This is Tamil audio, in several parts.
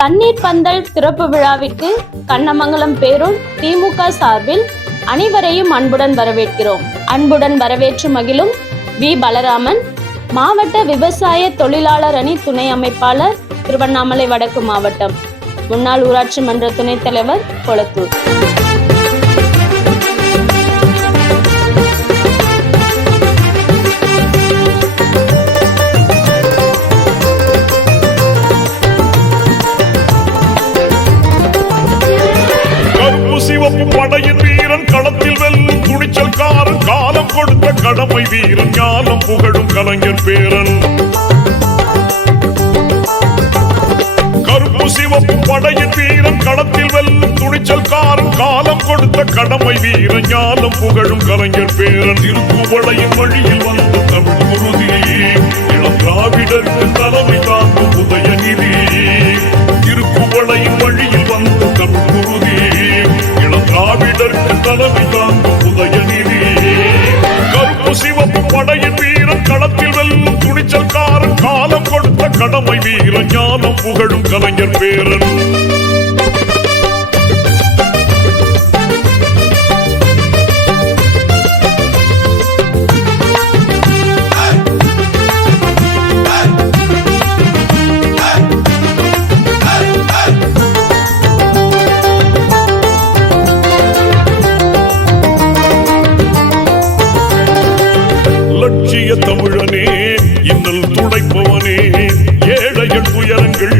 தண்ணீர் பந்தல் திறப்பு விழாவிற்கு கண்ணமங்கலம் பேரூர் திமுக சார்பில் அனைவரையும் அன்புடன் வரவேற்கிறோம். அன்புடன் வரவேற்று மகிழும் வி பலராமன், மாவட்ட விவசாய தொழிலாளர் அணி துணை அமைப்பாளர், திருவண்ணாமலை வடக்கு மாவட்டம், முன்னாள் ஊராட்சி மன்ற துணைத் தலைவர், கொளத்தூர். படையின் வீரன் களத்தில் வெல்லும் துணிச்சல்காரன், காலம் கொடுத்த கடமை வீரன், ஞானம் புகழும் கலைஞர் பேரன். கருப்பு சிவப்பு படையின் வீரன் களத்தில் வெல்லும் துணிச்சல்காரன், காலம் கொடுத்த கடமை வீரன், ஞானம் புகழும் கலைஞர் பேரன். திருக்குவளையின் வழியில் வந்த தமிழ் குருதி, இளம் திராவிடருக்கு தலைமை தாங்கும் உதயநிதி. திருக்குவளையின் வழியில் வந்த தமிழ் குருதி, திராவிடருக்கு தலைமை தாங்கும் உதயநிதி. கருப்பு சிவப்பு படையின் வீரன் களத்தில் வெல்லும் துணிச்சல்காரன், காலம் கொடுத்த கடமை வீரன், ஞானம் புகழும் கலைஞர் பேரன். லட்சிய தமிழனே, இன்னல் துடைப்பவனே, ஏழைகள் துயரங்கள்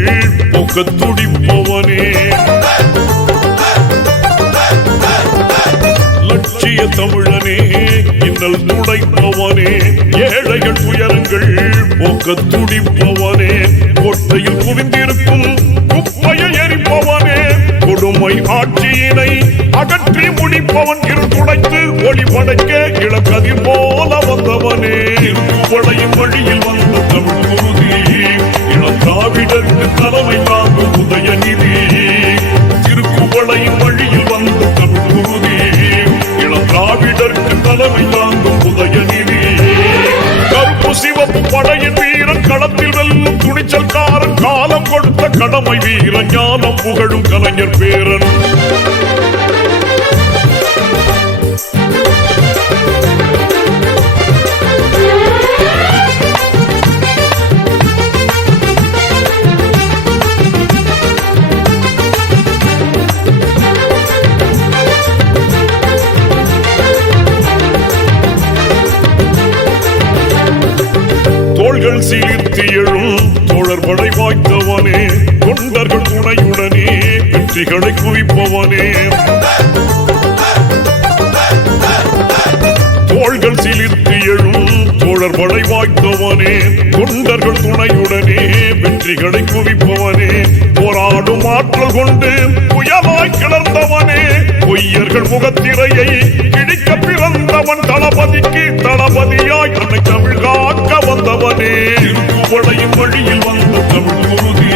போக்க துடிப்பவனே. லட்சிய தமிழனே, இன்னல் துடைப்பவனே, ஏழைகள் துயரங்கள் போக்க துடிப்பவனே. கோட்டையில் குவிந்திருக்கும் குப்பையை எரிப்பவனே, கொடுமை ஆட்சியினை அகற்றி முடிப்பவன், இருள் துடைத்து ஒளி படைக்க இளக்கதிர் போல வந்தவனே. திருக்குவளையின் வழியில் வந்த தமிழ் குருதி, இளம் திராவிடருக்கு தலைமை தாங்கும் உதயநிதி. திருக்குவளையின் வழியில் வந்த தமிழ் குருதி, இளம் திராவிடருக்கு தலைமை தாங்கும் உதயநிதி. கருப்பு சிவப்பு படையின் வீரன் களத்தில் வெல்லும் துணிச்சல்காரன், காலம் கொடுத்த கடமை வீரன், ஞானம் புகழும் கலைஞர் பேரன். தோள்கள் சீர்த்தி எழும் தோழர் படை வாய்த்தவனே, தொண்டர்கள் துணையுடனே வெற்றிகளை குவிப்பவனே. தோள்கள் சிலிர்த்தி எழும் தோழர் படை வாய்த்தவனே, தொண்டர்கள் துணையுடனே வெற்றிகளை குவிப்பவனே. போராடும் ஆற்றல் கொண்டு புயலாய் கிளர்ந்தவனே, பொய்யர்கள் முகத்திரையை கிழிக்க பிறந்தவன், தளபதிக்கு தளபதியாய் தன்னை தமிழ் காக்க வந்தவனே. திருக்குவளையின் வழியில் வந்த தமிழ் குருதி,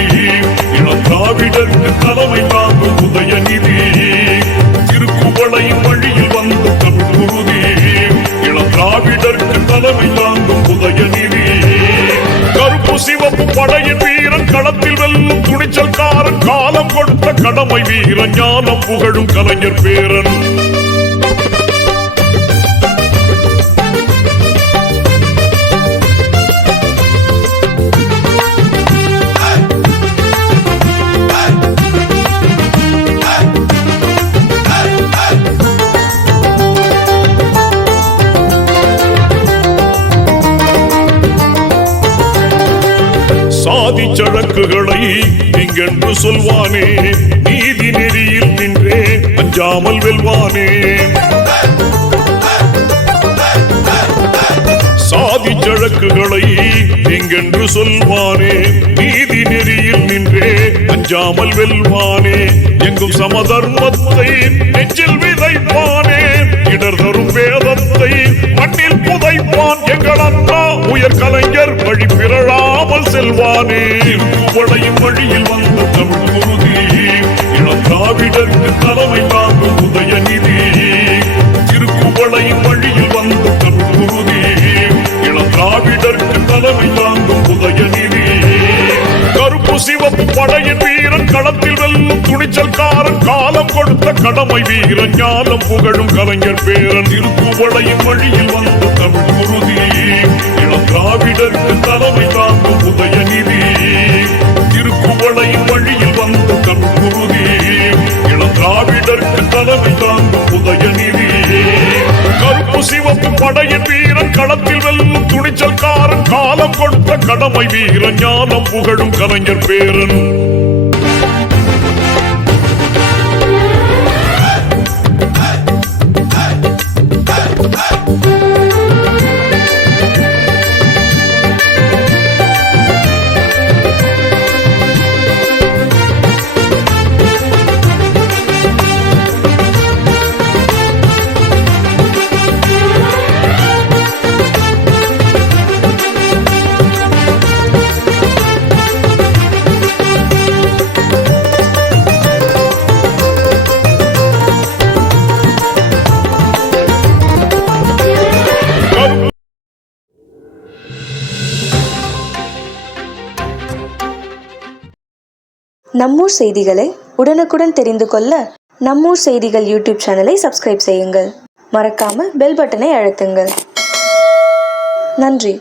இளம் திராவிடருக்கு தலைமை தாங்கும் உதயநிதி. திருக்குவளையின் வழியில் வந்த தமிழ் குருதி, இளம் திராவிடருக்கு தலைமை தாங்கும் உதயநிதி. கருப்பு சிவப்பு படையின் வீரன் களத்தில் வெல்லும் துணிச்சல்காரன், காலம் கொடுத்த கடமை வீரன், ஞானம் புகழும் கலைஞர் பேரன். சாதி சழக்குகளை நீங்கென்று சொல்வானே, நீதி நெறியில் நின்றே அஞ்சாமல் வெல்வானே. சாதி சழக்குகளை நீங்கென்று சொல்வானே, நீதி நெறியில் நின்றே அஞ்சாமல் வெல்வானே. எங்கும் சமதர்மத்தை நெஞ்சில் விதைப்பானே, இடர் தரும் வேதத்தை மண்ணில் புதைப்பான். எங்கள் அண்ணா உயர் கலைஞர் வழி பிறழாமல் செல்வானே. திருக்குவளையின் வழியில் வந்த தமிழ் குருதி, இளம் திராவிடருக்கு தலைமை தாங்கும் உதயநிதி. திருக்குவளையின் வழியில் வந்த தமிழ் குருதி, இளம் திராவிடருக்கு தலைமை தாங்கும் உதயநிதி. கருப்பு சிவப்பு படையின் வீரன் கடமை வீரன் ஞானம் புகழும் கலைஞர் பேரன் திருக்குவளையின் வழியில் வந்த தமிழ் குருதி இளம் திராவிடருக்கு தலைமை தாங்கும் உதயநிதி திருக்குவளையின் வழியில் வந்த தமிழ் குருதி இளம் திராவிடருக்கு தலைமை தாங்கும் உதயநிதி கருப்பு சிவப்பு படையின் வீரன் களத்தில் வெல்லும் துணிச்சல்காரன் காலம் கொடுத்த கடமை வீரன் ஞானம் புகழும் கலைஞர் பேரன் நம்மூர் செய்திகளை உடனுக்குடன் தெரிந்து கொள்ள நம்மூர் செய்திகள் யூடியூப் சேனலை சப்ஸ்கிரைப் செய்யுங்கள். மறக்காமல் பெல் பட்டனை அழுத்துங்கள். நன்றி.